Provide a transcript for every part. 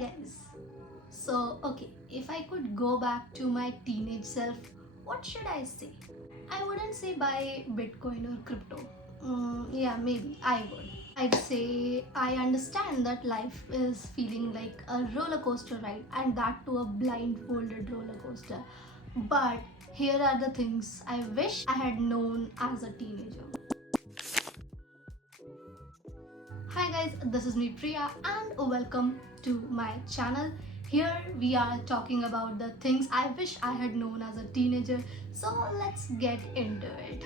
guys. Okay, if I could go back to my teenage self, what should I say? I wouldn't say buy Bitcoin or crypto. Yeah, maybe I would. I'd say I understand that life is feeling like a roller coaster ride, and that to a blindfolded roller coaster. But here are the things I wish I had known as a teenager. Hi guys, this is me Priya and welcome to my channel. Here we are talking about the things I wish I had known as a teenager. So let's get into it.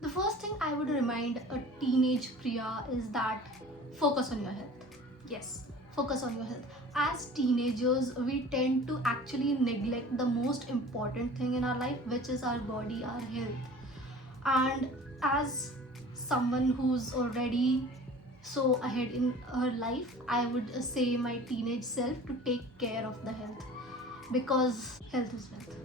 The first thing I would remind a teenage Priya is that focus on your health. Yes, focus on your health. As teenagers, we tend to actually neglect the most important thing in our life, which is our body, our health. And as someone who's already so ahead in her life, I would say my teenage self to take care of the health, because health is wealth.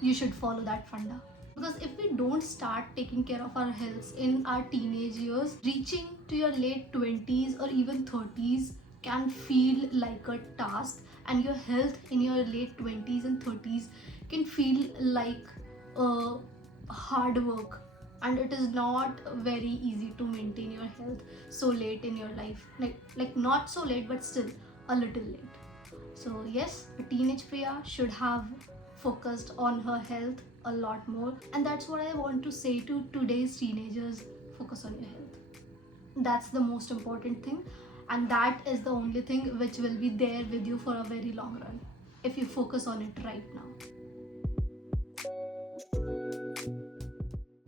You should follow that funda, because if we don't start taking care of our health in our teenage years, reaching to your late 20s or even 30s can feel like a task, and your health in your late 20s and 30s can feel like a hard work, and it is not very easy to maintain your health so late in your life, like not so late but still a little late. So yes, a teenage Priya should have focused on her health a lot more, and that's what I want to say to today's teenagers. Focus on your health. That's the most important thing, and that is the only thing which will be there with you for a very long run if you focus on it right now.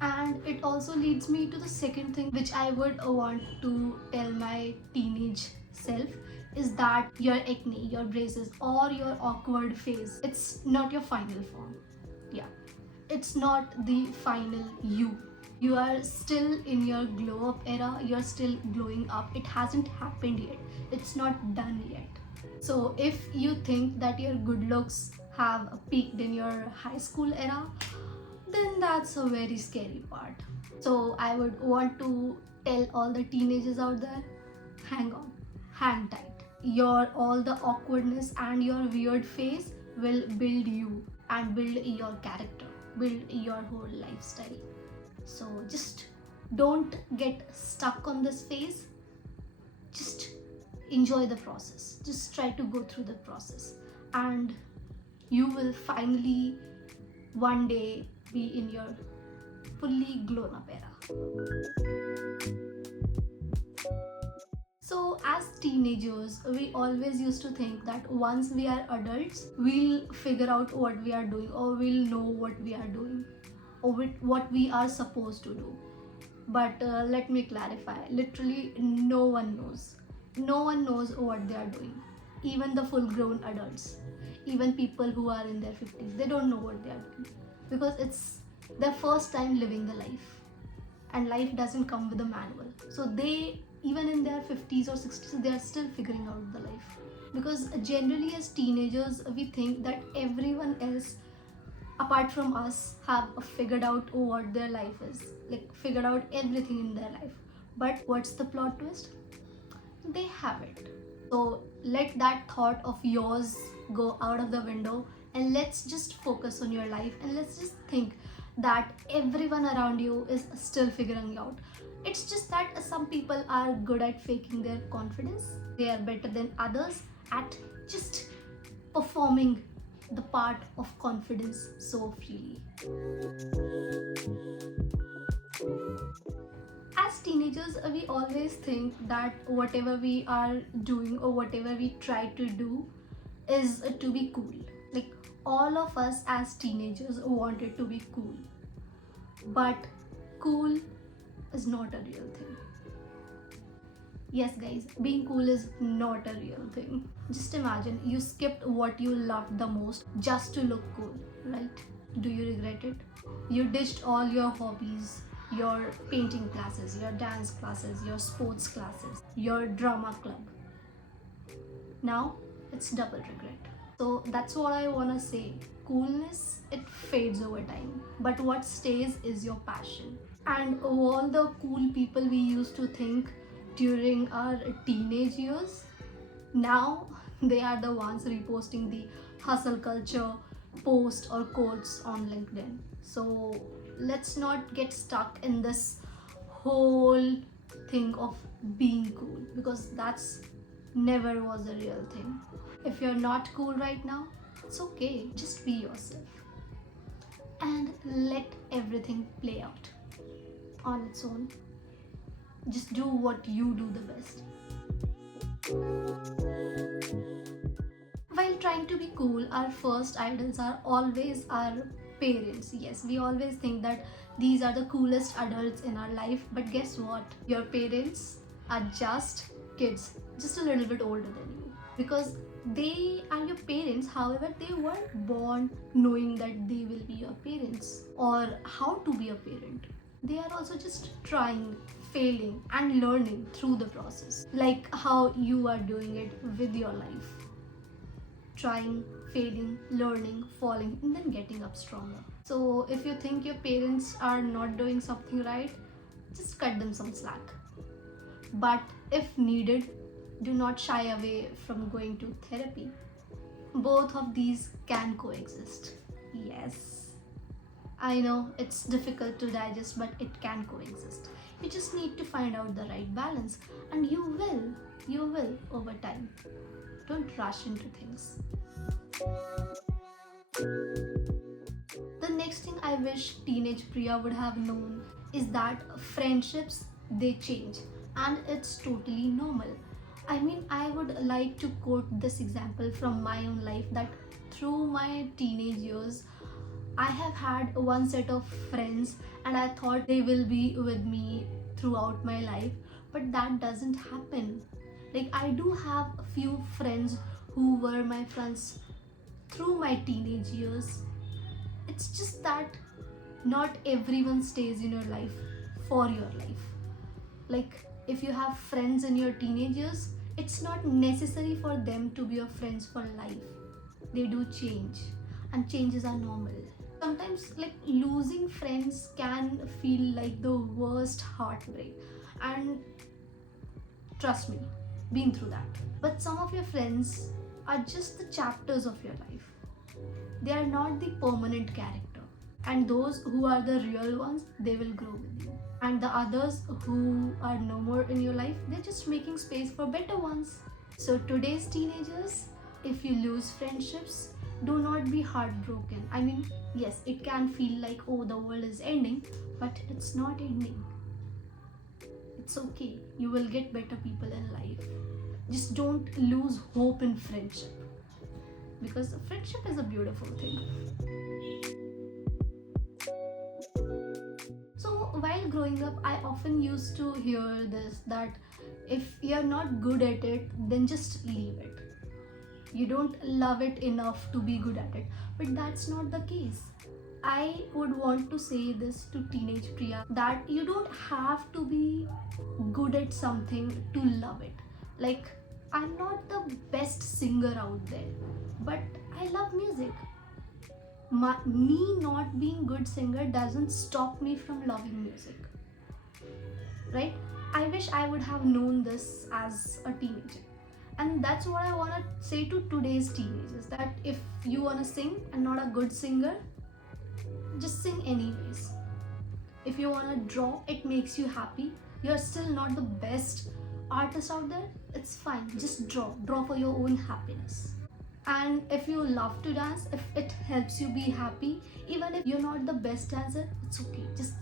And it also leads me to the second thing which I would want to tell my teenage self, is that your acne, your braces, or your awkward phase, it's not your final form. Yeah, it's not the final you. You are still in your glow up era, you're still glowing up. It hasn't happened yet, it's not done yet. So if you think that your good looks have peaked in your high school era, then that's a very scary part. So I would want to tell all the teenagers out there, hang on, hang tight. Your all the awkwardness and your weird face will build you and build your character, build your whole lifestyle. So just don't get stuck on this phase. Just enjoy the process. Just try to go through the process, and you will finally one day be in your fully grown up era. So as teenagers, we always used to think that once we are adults, we'll figure out what we are doing, or we'll know what we are doing, or what we are supposed to do. But let me clarify, literally no one knows. No one knows what they are doing. Even the full grown adults, even people who are in their 50s, they don't know what they are doing, because it's their first time living the life, and life doesn't come with a manual. So they, even in their 50s or 60s, they are still figuring out the life, because generally as teenagers we think that everyone else apart from us have figured out what their life is, like figured out everything in their life. But what's the plot twist? They haven't. So let that thought of yours go out of the window, and let's just focus on your life, and let's just think that everyone around you is still figuring out. It's just that some people are good at faking their confidence. They are better than others at just performing the part of confidence so freely. As teenagers, we always think that whatever we are doing or whatever we try to do is to be cool. Like all of us as teenagers wanted to be cool, but cool is not a real thing. Yes guys, being cool is not a real thing. Just imagine you skipped what you loved the most just to look cool, right? Do you regret it? You ditched all your hobbies, your painting classes, your dance classes, your sports classes, your drama club. Now it's double regret. So that's what I want to say. Coolness, it fades over time, but what stays is your passion. And all the cool people we used to think during our teenage years, now they are the ones reposting the hustle culture post or quotes on LinkedIn. So let's not get stuck in this whole thing of being cool, because that's never was a real thing. If you're not cool right now, it's okay. Just be yourself and let everything play out on its own. Just do what you do the best. While trying to be cool, our first idols are always our parents. Yes, we always think that these are the coolest adults in our life, but guess what? Your parents are just kids, just a little bit older than you. Because they are your parents, however, they weren't born knowing that they will be your parents or how to be a parent. They are also just trying, failing, and learning through the process, like how you are doing it with your life. Trying, failing, learning, falling, and then getting up stronger. So, if you think your parents are not doing something right, just cut them some slack. But if needed, do not shy away from going to therapy. Both of these can coexist. Yes. I know it's difficult to digest, but it can coexist. You just need to find out the right balance, and you will over time. Don't rush into things. The next thing I wish teenage Priya would have known is that friendships, they change, and it's totally normal. I mean, I would like to quote this example from my own life, that through my teenage years, I have had one set of friends and I thought they will be with me throughout my life, but that doesn't happen. Like, I do have a few friends who were my friends through my teenage years. It's just that not everyone stays in your life for your life. Like, if you have friends in your teenage years, it's not necessary for them to be your friends for life. They do change, and changes are normal. Sometimes, like, losing friends can feel like the worst heartbreak, and trust me, been through that. But some of your friends are just the chapters of your life. They are not the permanent character. And those who are the real ones, they will grow with you. And the others who are no more in your life, they're just making space for better ones. So today's teenagers, if you lose friendships, do not be heartbroken. I mean, yes, it can feel like, oh, the world is ending, but it's not ending. It's okay. You will get better people in life. Just don't lose hope in friendship, because friendship is a beautiful thing. So while growing up, I often used to hear this, that if you're not good at it, then just leave it. You don't love it enough to be good at it. But that's not the case. I would want to say this to teenage Priya, that you don't have to be good at something to love it. Like, I'm not the best singer out there, but I love music. Me not being good singer doesn't stop me from loving music, right? I wish I would have known this as a teenager. And that's what I want to say to today's teenagers, that if you want to sing and not a good singer, just sing anyways. If you want to draw, it makes you happy, you're still not the best artist out there, it's fine, just draw for your own happiness. And if you love to dance, if it helps you be happy, even if you're not the best dancer, it's okay, just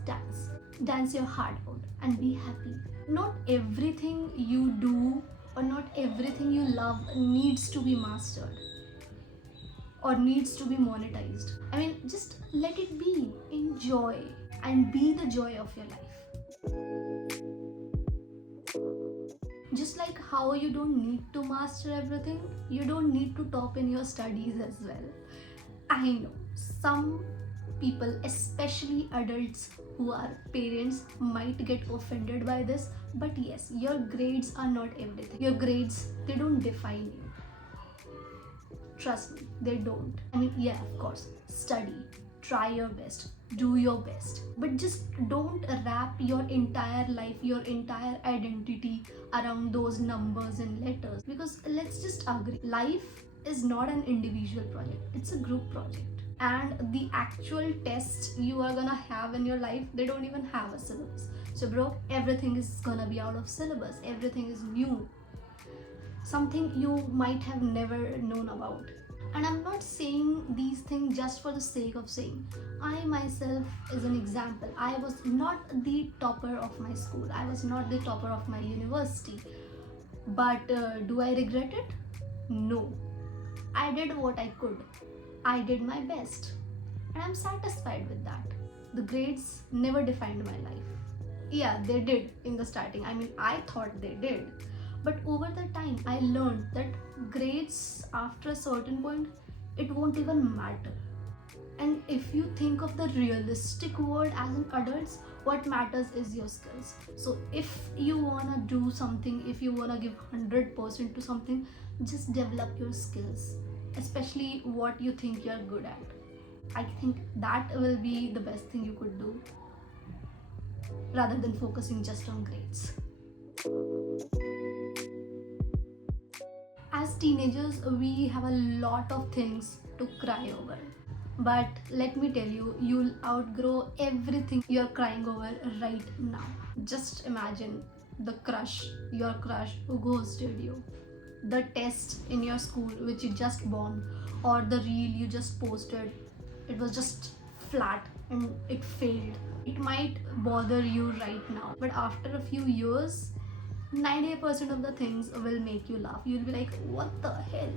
dance your heart out and be happy. Not everything you do or not everything you love needs to be mastered or needs to be monetized. I mean, just let it be, enjoy, and be the joy of your life. Just like how you don't need to master everything, you don't need to top in your studies as well. I know some people, especially adults who are parents, might get offended by this, but yes, your grades are not everything. Your grades, they don't define you. Trust me, they don't. I mean, yeah, of course, study, try your best, do your best, but just don't wrap your entire life, your entire identity around those numbers and letters. Because let's just agree, life is not an individual project, it's a group project. And the actual tests you are gonna have in your life, they don't even have a syllabus. So bro, everything is gonna be out of syllabus, everything is new, something you might have never known about. And I'm not saying these things just for the sake of saying. I myself is an example. I was not the topper of my school, I was not the topper of my university. But do I regret it? No. I did what I could. I did my best. And I'm satisfied with that. The grades never defined my life. Yeah, they did in the starting. I mean, I thought they did. But over the time, I learned that grades after a certain point, it won't even matter. And if you think of the realistic world as an adult, what matters is your skills. So if you wanna do something, if you wanna give 100% to something, just develop your skills, especially what you think you're good at. I think that will be the best thing you could do rather than focusing just on grades. As teenagers, we have a lot of things to cry over. But let me tell you, you'll outgrow everything you're crying over right now. Just imagine the crush, your crush who ghosted you, the test in your school which you just bombed, or the reel you just posted, it was just flat and it failed. It might bother you right now, but after a few years, 98% of the things will make you laugh. You'll be like, what the hell?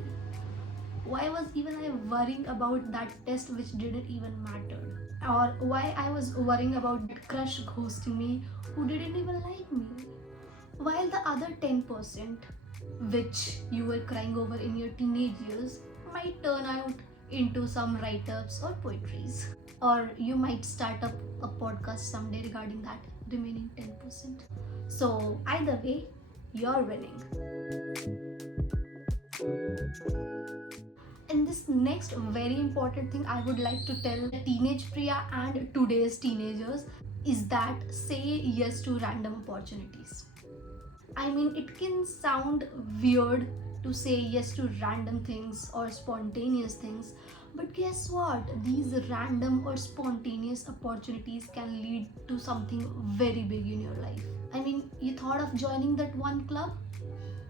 Why was even I worrying about that test which didn't even matter? Or why I was worrying about that crush ghosting me who didn't even like me? While the other 10% which you were crying over in your teenage years might turn out into some write-ups or poetries. Or you might start up a podcast someday regarding that remaining 10%. So either way, you're winning. And this next very important thing I would like to tell teenage Priya and today's teenagers is that say yes to random opportunities. I mean, it can sound weird to say yes to random things or spontaneous things, but guess what? These random or spontaneous opportunities can lead to something very big in your life. I mean, you thought of joining that one club?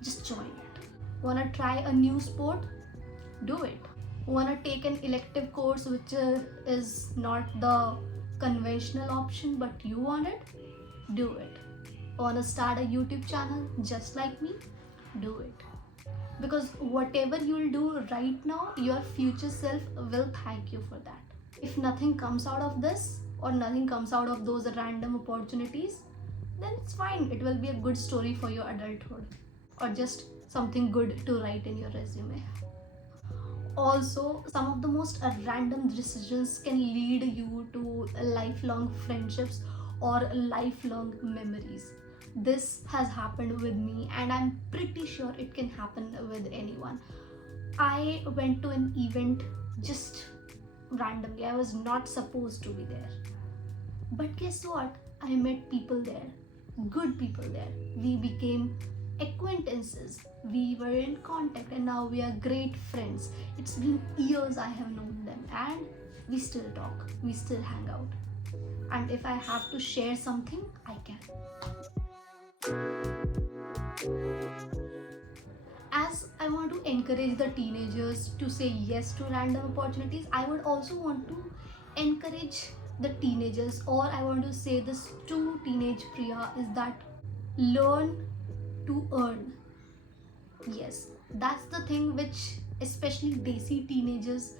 Just join it. Wanna try a new sport? Do it. Wanna take an elective course which is not the conventional option but you want it? Do it. Wanna start a YouTube channel just like me? Do it. Because whatever you'll do right now, your future self will thank you for that. If nothing comes out of this or nothing comes out of those random opportunities, then it's fine. It will be a good story for your adulthood or just something good to write in your resume. Also, some of the most random decisions can lead you to lifelong friendships or lifelong memories. This has happened with me, and I'm pretty sure it can happen with anyone. I went to an event just randomly, I was not supposed to be there. But guess what? I met people there, good people there. We became acquaintances, we were in contact, and now we are great friends. It's been years I have known them, and we still talk, we still hang out. And if I have to share something, I can. As I want to encourage the teenagers to say yes to random opportunities, I would also want to encourage the teenagers, or I want to say this to teenage Priya, is that learn to earn. Yes, that's the thing which especially desi teenagers,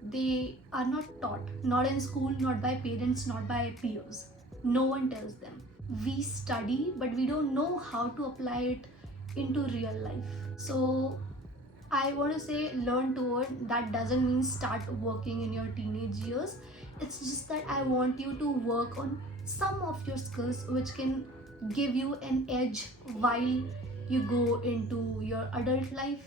they are not taught, not in school, not by parents, not by peers. No one tells them. We study but we don't know how to apply it into real life. So I want to say learn to earn. That doesn't mean start working in your teenage years. It's just that I want you to work on some of your skills which can give you an edge while you go into your adult life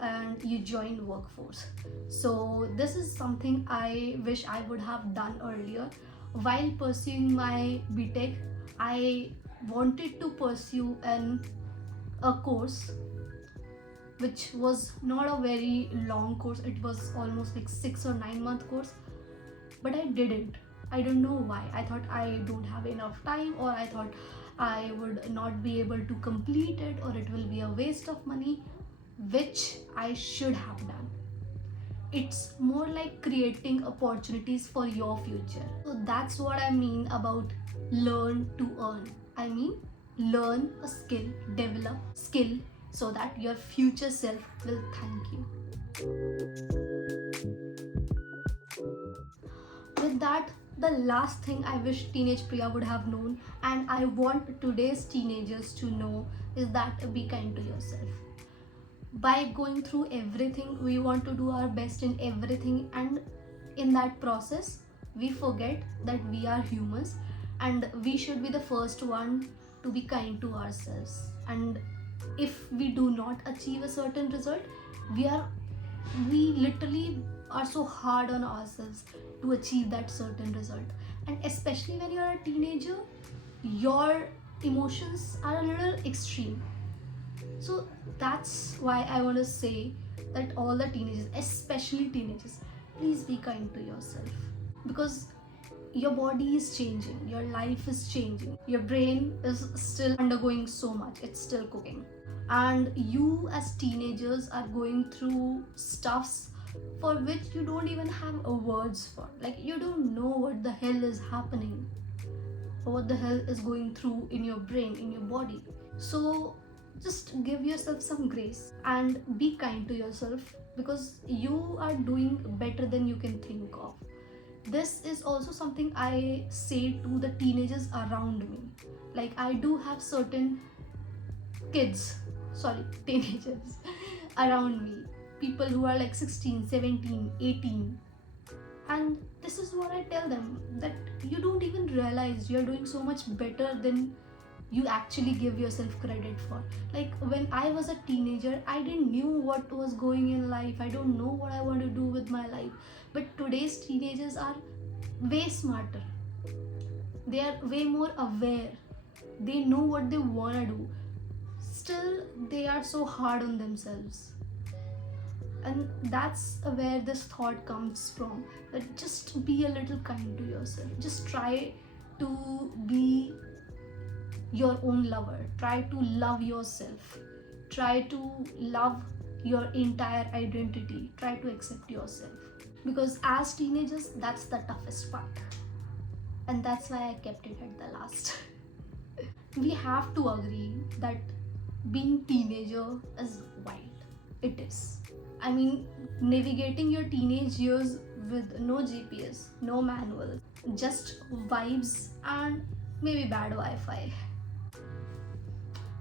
and you join workforce. So this is something I wish I would have done earlier. while pursuing my BTech, I wanted to pursue a course which was not a very long course. It was almost like 6 or 9 month course, but I didn't. I don't know why. I thought I don't have enough time, or I thought I would not be able to complete it, or it will be a waste of money, which I should have done. It's more like creating opportunities for your future. So that's what I mean about learn to earn. I mean, learn a skill, develop skill, so that your future self will thank you. With that, the last thing I wish teenage Priya would have known, and I want today's teenagers to know, is that be kind to yourself. By going through everything, we want to do our best in everything, and in that process we forget that we are humans, and we should be the first one to be kind to ourselves. And if we do not achieve a certain result, we literally are so hard on ourselves to achieve that certain result. And especially when you're a teenager, your emotions are a little extreme. So that's why I want to say that all the teenagers, especially teenagers, please be kind to yourself, because your body is changing, your life is changing, your brain is still undergoing so much, it's still cooking, and you as teenagers are going through stuffs for which you don't even have a words for. Like, you don't know what the hell is happening, or what the hell is going through in your brain, in your body. So just give yourself some grace and be kind to yourself, because you are doing better than you can think of. This is also something I say to the teenagers around me. Like, I do have certain teenagers around me, people who are like 16, 17, 18, and this is what I tell them, that you don't even realize you're doing so much better than you actually give yourself credit for. Like, when I was a teenager, I didn't knew what was going in life, I don't know what I want to do with my life. But today's teenagers are way smarter, they are way more aware, they know what they want to do. Still they are so hard on themselves, and that's where this thought comes from, that just be a little kind to yourself. Just try to be your own lover, try to love yourself, try to love your entire identity, try to accept yourself, because as teenagers, that's the toughest part, and that's why I kept it at the last. We have to agree that being teenager is wild. It is. I mean, navigating your teenage years with no GPS, no manual, just vibes and maybe bad Wi-Fi.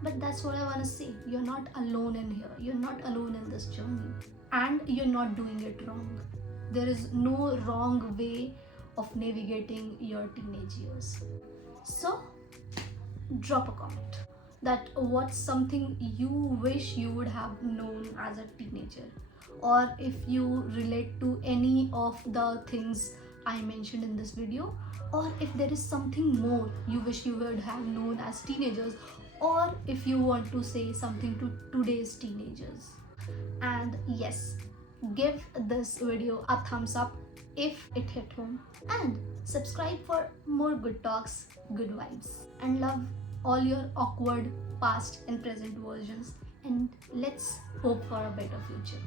But that's what I want to say. You're not alone in here. You're not alone in this journey. And you're not doing it wrong. There is no wrong way of navigating your teenage years. So, drop a comment that what's something you wish you would have known as a teenager, or if you relate to any of the things I mentioned in this video, or if there is something more you wish you would have known as teenagers, or if you want to say something to today's teenagers. And yes, give this video a thumbs up if it hit home, and subscribe for more good talks, good vibes, and love all your awkward past and present versions, and let's hope for a better future.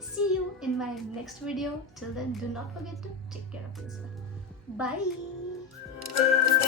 See you in my next video. Till then, do not forget to take care of yourself. Bye.